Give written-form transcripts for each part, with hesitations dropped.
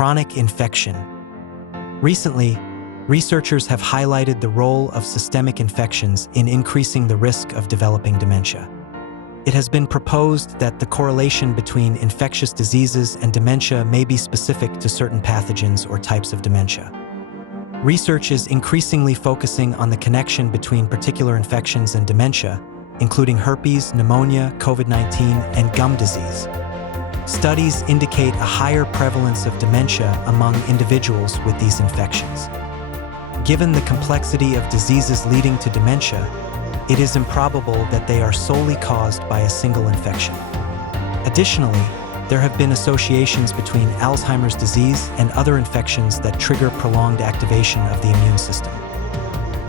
chronic infection. Recently, researchers have highlighted the role of systemic infections in increasing the risk of developing dementia. It has been proposed that the correlation between infectious diseases and dementia may be specific to certain pathogens or types of dementia. Research is increasingly focusing on the connection between particular infections and dementia, including herpes, pneumonia, COVID-19, and gum disease. Studies indicate a higher prevalence of dementia among individuals with these infections. Given the complexity of diseases leading to dementia, it is improbable that they are solely caused by a single infection. Additionally, there have been associations between Alzheimer's disease and other infections that trigger prolonged activation of the immune system.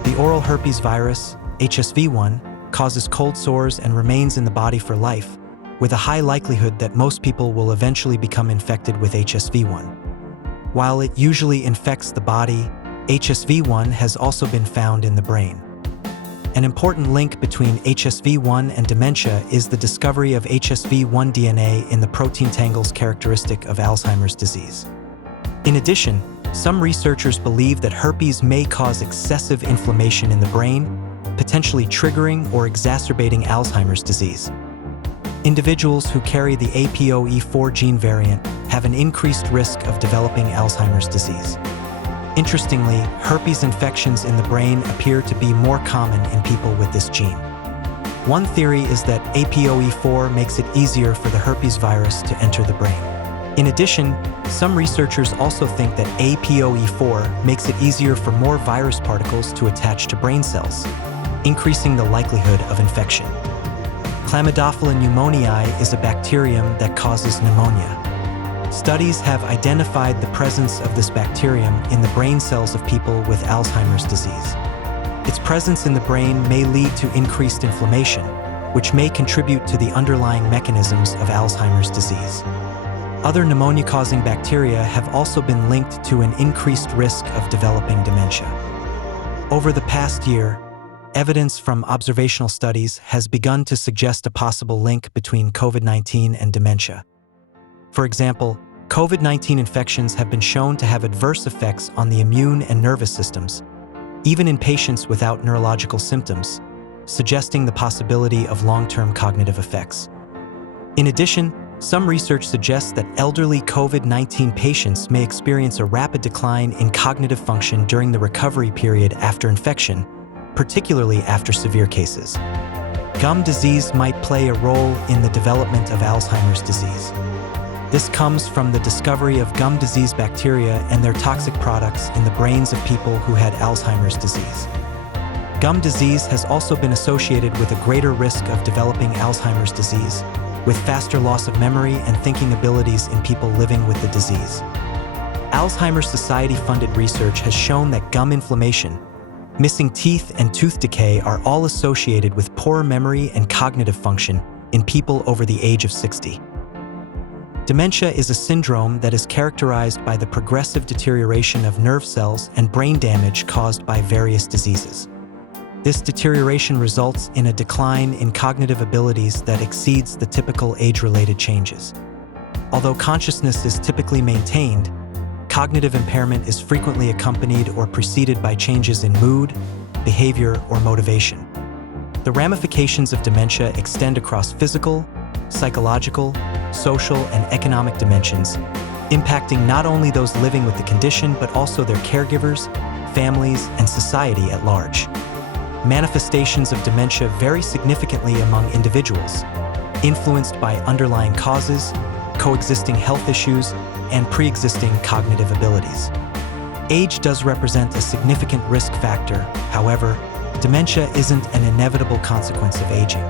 The oral herpes virus, HSV-1, causes cold sores and remains in the body for life, with a high likelihood that most people will eventually become infected with HSV-1. While it usually infects the body, HSV-1 has also been found in the brain. An important link between HSV-1 and dementia is the discovery of HSV-1 DNA in the protein tangles characteristic of Alzheimer's disease. In addition, some researchers believe that herpes may cause excessive inflammation in the brain, potentially triggering or exacerbating Alzheimer's disease. Individuals who carry the APOE4 gene variant have an increased risk of developing Alzheimer's disease. Interestingly, herpes infections in the brain appear to be more common in people with this gene. One theory is that APOE4 makes it easier for the herpes virus to enter the brain. In addition, some researchers also think that APOE4 makes it easier for more virus particles to attach to brain cells, increasing the likelihood of infection. Chlamydophila pneumoniae is a bacterium that causes pneumonia. Studies have identified the presence of this bacterium in the brain cells of people with Alzheimer's disease. Its presence in the brain may lead to increased inflammation, which may contribute to the underlying mechanisms of Alzheimer's disease. Other pneumonia-causing bacteria have also been linked to an increased risk of developing dementia. Over the past year, evidence from observational studies has begun to suggest a possible link between COVID-19 and dementia. For example, COVID-19 infections have been shown to have adverse effects on the immune and nervous systems, even in patients without neurological symptoms, suggesting the possibility of long-term cognitive effects. In addition, some research suggests that elderly COVID-19 patients may experience a rapid decline in cognitive function during the recovery period after infection, particularly after severe cases. Gum disease might play a role in the development of Alzheimer's disease. This comes from the discovery of gum disease bacteria and their toxic products in the brains of people who had Alzheimer's disease. Gum disease has also been associated with a greater risk of developing Alzheimer's disease, with faster loss of memory and thinking abilities in people living with the disease. Alzheimer's Society-funded research has shown that gum inflammation, missing teeth, and tooth decay are all associated with poor memory and cognitive function in people over the age of 60. Dementia is a syndrome that is characterized by the progressive deterioration of nerve cells and brain damage caused by various diseases. This deterioration results in a decline in cognitive abilities that exceeds the typical age-related changes. Although consciousness is typically maintained, cognitive impairment is frequently accompanied or preceded by changes in mood, behavior, or motivation. The ramifications of dementia extend across physical, psychological, social, and economic dimensions, impacting not only those living with the condition but also their caregivers, families, and society at large. Manifestations of dementia vary significantly among individuals, influenced by underlying causes, coexisting health issues, and pre-existing cognitive abilities. Age does represent a significant risk factor. However, dementia isn't an inevitable consequence of aging.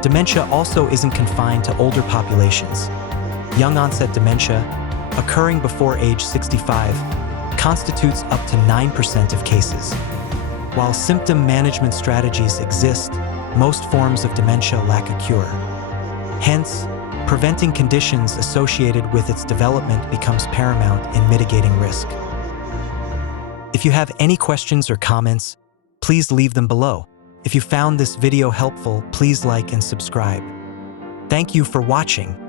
Dementia also isn't confined to older populations. Young-onset dementia, occurring before age 65, constitutes up to 9% of cases. While symptom management strategies exist, most forms of dementia lack a cure. Hence, preventing conditions associated with its development becomes paramount in mitigating risk. If you have any questions or comments, please leave them below. If you found this video helpful, please like and subscribe. Thank you for watching.